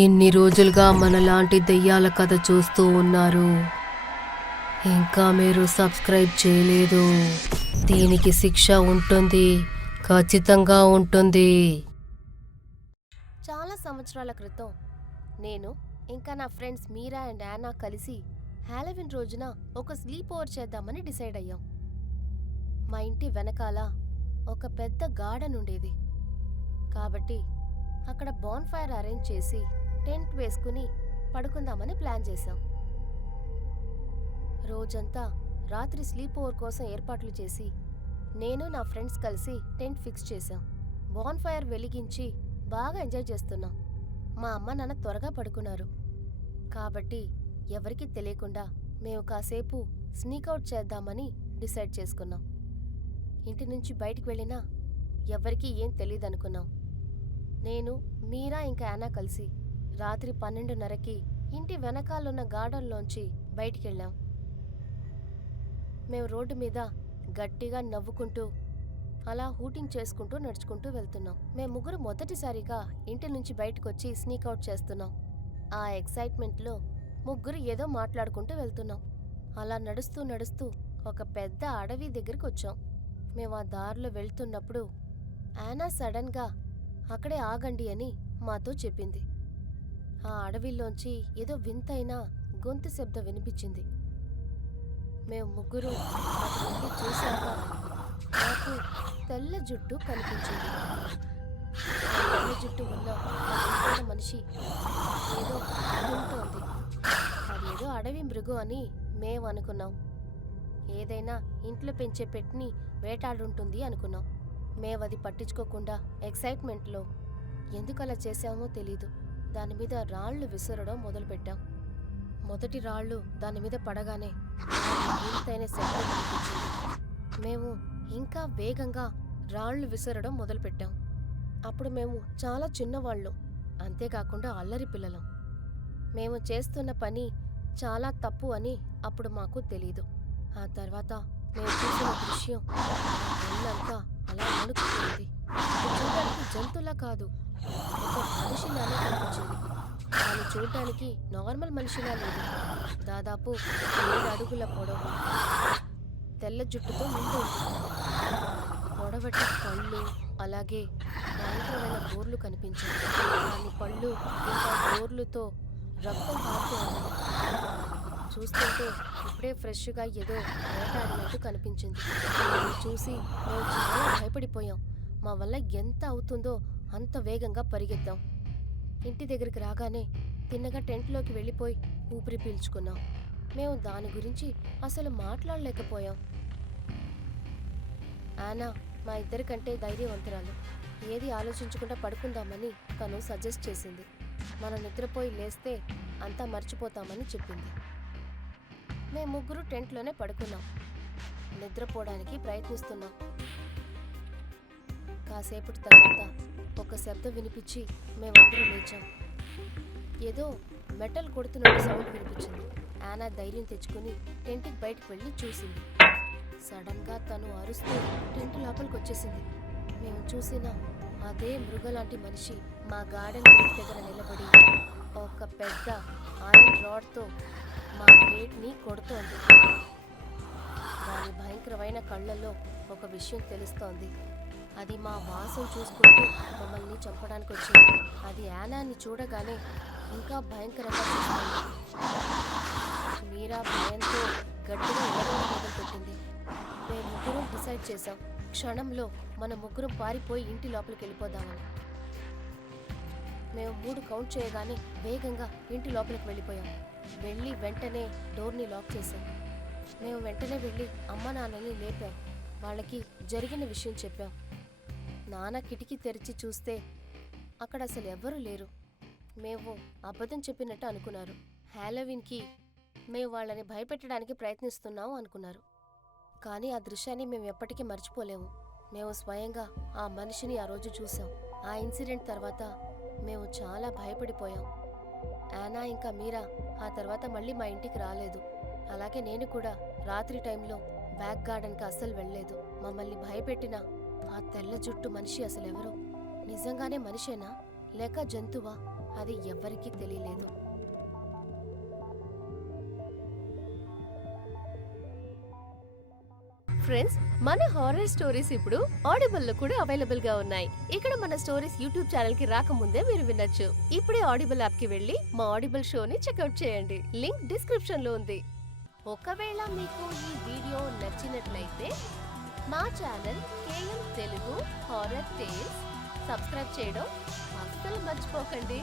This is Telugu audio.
ఇన్ని రోజులుగా మనలాంటి దెయ్యాల కథ చూస్తూ ఉన్నారు. ఇంకా మీరు సబ్స్క్రైబ్ చేయలేదు. దీనికి శిక్ష ఉంటుంది, ఖచ్చితంగా ఉంటుంది. చాలా సంవత్సరాల క్రితం నేను ఇంకా నా ఫ్రెండ్స్ మీరా అండ్ యానా కలిసి హాలోవిన్ రోజున ఒక స్లీప్ ఓవర్ చేద్దామని డిసైడ్ అయ్యాం. మా ఇంటి వెనకాల ఒక పెద్ద గార్డెన్ ఉండేది కాబట్టి అక్కడ బాన్ఫైర్ అరేంజ్ చేసి టెంట్ వేసుకుని పడుకుందామని ప్లాన్ చేశాం. రోజంతా రాత్రి స్లీప్ ఓవర్ కోసం ఏర్పాట్లు చేసి నేను నా ఫ్రెండ్స్ కలిసి టెంట్ ఫిక్స్ చేశాం. బాన్ఫైర్ వెలిగించి బాగా ఎంజాయ్ చేస్తున్నాం. మా అమ్మ నాన్న త్వరగా పడుకున్నారు కాబట్టి ఎవరికీ తెలియకుండా మేము కాసేపు స్నీకౌట్ చేద్దామని డిసైడ్ చేసుకున్నాం. ఇంటి నుంచి బయటికి వెళ్ళినా ఎవరికీ ఏం తెలియదనుకున్నాం. నేను మీరా ఇంకా యానా కలిసి రాత్రి 12:30కి ఇంటి వెనకాలన్న గార్డెన్లోంచి బయటికెళ్ళాం. మేము రోడ్డు మీద గట్టిగా నవ్వుకుంటూ అలా హూటింగ్ చేసుకుంటూ నడుచుకుంటూ వెళ్తున్నాం. మేము ముగ్గురు మొదటిసారిగా ఇంటి నుంచి బయటకొచ్చి స్నీకౌట్ చేస్తున్నాం. ఆ ఎక్సైట్మెంట్లో ముగ్గురు ఏదో మాట్లాడుకుంటూ వెళ్తున్నాం. అలా నడుస్తూ నడుస్తూ ఒక పెద్ద అడవి దగ్గరికి వచ్చాం. మేము ఆ దారిలో వెళ్తున్నప్పుడు యానా సడన్గా అక్కడే ఆగండి అని మాతో చెప్పింది. ఆ అడవిలోంచి ఏదో వింతైన గొంతు శబ్దం వినిపించింది. మేము ముగ్గురు అటు వెళ్ళి చూశాక నాకు తెల్ల జుట్టు కనిపించింది. తెల్ల జుట్టు ఉన్న మనిషి ఏదో వింటోంది. అదేదో అడవి మృగం అని మేము అనుకున్నాం. ఏదైనా ఇంట్లో పెంచే పెట్ని వేటాడుంటుంది అనుకున్నాం. మేమది పట్టించుకోకుండా ఎక్సైట్మెంట్లో ఎందుకు అలా చేశామో తెలీదు దాని మీద రాళ్లు విసరడం మొదలుపెట్టాం. మొదటి రాళ్లు దాని మీద పడగానే వింతైన శబ్దం వినిపించింది. మేము ఇంకా వేగంగా రాళ్లు విసరడం మొదలుపెట్టాం. అప్పుడు మేము చాలా చిన్నవాళ్ళం, అంతేకాకుండా అల్లరి పిల్లలం. మేము చేస్తున్న పని చాలా తప్పు అని అప్పుడు మాకు తెలీదు. ఆ తర్వాత మేము చూసిన దృశ్యం ఒళ్ళంతా అలా వణుకుతుంది. చూడడానికి జంతువులా కాదు, ఒక మనిషిలానే కనిపించింది. దాన్ని చూడడానికి నార్మల్ మనిషిలా లేదు. దాదాపు 7 అడుగుల పొడవు, తెల్ల జుట్టుతో నిండి ఉంటుంది. పొడవటి కళ్ళు, అలాగే భయంకరమైన గోర్లు కనిపించాయి. దాని పళ్ళు ఇంకా గోర్లుతో రక్తం కారుతూ ఉంది. చూస్తుంటే ఇప్పుడే ఫ్రెష్గా ఏదో వేటాడినట్టు కనిపించింది. దాన్ని చూసి మేము చాలా భయపడిపోయాం. మా వల్ల ఎంత అవుతుందో అంత వేగంగా పరిగెత్తాం. ఇంటి దగ్గరికి రాగానే తిన్నగా టెంట్లోకి వెళ్ళిపోయి ఊపిరి పీల్చుకున్నాం. మేము దాని గురించి అసలు మాట్లాడలేకపోయాం. యానా మా ఇద్దరికంటే ధైర్యవంతురాలు. ఏది ఆలోచించకుండా పడుకుందామని తను సజెస్ట్ చేసింది. మనం నిద్రపోయి లేస్తే అంతా మర్చిపోతామని చెప్పింది. మేము ముగ్గురు టెంట్లోనే పడుకున్నాం. నిద్రపోవడానికి ప్రయత్నిస్తున్నాం. కాసేపటి తర్వాత ఒక శబ్దం వినిపించి మేమందరం లేచాం. ఏదో మెటల్ కొడుతున్నట్టు సౌండ్ వినిపించింది. యానా ధైర్యం తెచ్చుకుని టెంట్కి బయటకు వెళ్ళి చూసింది. సడన్గా తను అరుస్తూ టెంట్ లోపలికి వచ్చేసింది. మేము చూసిన అదే మృగలాంటి మనిషి మా గార్డెన్ గేట్ దగ్గర నిలబడి ఒక పెద్ద ఐరన్ రాడ్తో మా గేట్ని కొడుతోంది. దాని భయంకరమైన కళ్ళల్లో ఒక విషయం తెలుస్తోంది. అది మా వాసం చూసుకుంటూ మమ్మల్ని చంపడానికి వచ్చింది. అది యానాని చూడగానే ఇంకా భయంకరంగా చూస్తుంది. మీరా భయంతో గట్టిగా ఏడవడం మొదలుపెట్టింది. మేము ముగ్గురం డిసైడ్ చేశాం, క్షణంలో మన ముగ్గురం పారిపోయి ఇంటి లోపలికి వెళ్ళిపోదామని. మేము 3 కౌంట్ చేయగానే వేగంగా ఇంటి లోపలికి వెళ్ళిపోయాం. వెళ్ళి వెంటనే డోర్ని లాక్ చేశాం. మేము వెంటనే వెళ్ళి అమ్మ నాన్నని లేపాం. వాళ్ళకి జరిగిన విషయం చెప్పాం. నాన్న కిటికీ తెరిచి చూస్తే అక్కడ అసలు ఎవ్వరూ లేరు. మేము అబద్ధం చెప్పినట్టు అనుకున్నారు. హాలోవిన్కి మేము వాళ్ళని భయపెట్టడానికి ప్రయత్నిస్తున్నాం అనుకున్నారు. కానీ ఆ దృశ్యాన్ని మేము ఎప్పటికీ మర్చిపోలేము. మేము స్వయంగా ఆ మనిషిని ఆ రోజు చూసాం. ఆ ఇన్సిడెంట్ తర్వాత మేము చాలా భయపడిపోయాం. యానా ఇంకా మీరా ఆ తర్వాత మళ్ళీ మా ఇంటికి రాలేదు. అలాగే నేను కూడా రాత్రి టైంలో బ్యాక్ గార్డెన్కి అస్సలు వెళ్ళలేదు. మమ్మల్ని భయపెట్టిన ఆ తెల్ల జుట్టు మనిషి అసలెవరో నిజంగానే మనిషేనా లేక జంతువా అది ఎవ్వరికీ తెలియలేదు. ఫ్రెండ్స్, మన హారర్ స్టోరీస్ ఇప్పుడు ఆడిబుల్ లో కూడా అవైలబుల్ గా ఉన్నాయి. ఇక్కడ మన స్టోరీస్ యూట్యూబ్ ఛానల్ కి రాకముందే మీరు వినొచ్చు. ఇప్పుడే ఆడిబుల్ యాప్ కి వెళ్ళి మా ఆడిబుల్ షోని చెక్అవుట్ చేయండి. లింక్ డిస్క్రిప్షన్ లో ఉంది. ఒకవేళ మీకు ఈ వీడియో నచ్చినట్లయితే మా channel KM Telugu horror tales subscribe చేయడం అస్సలు మర్చిపోకండి.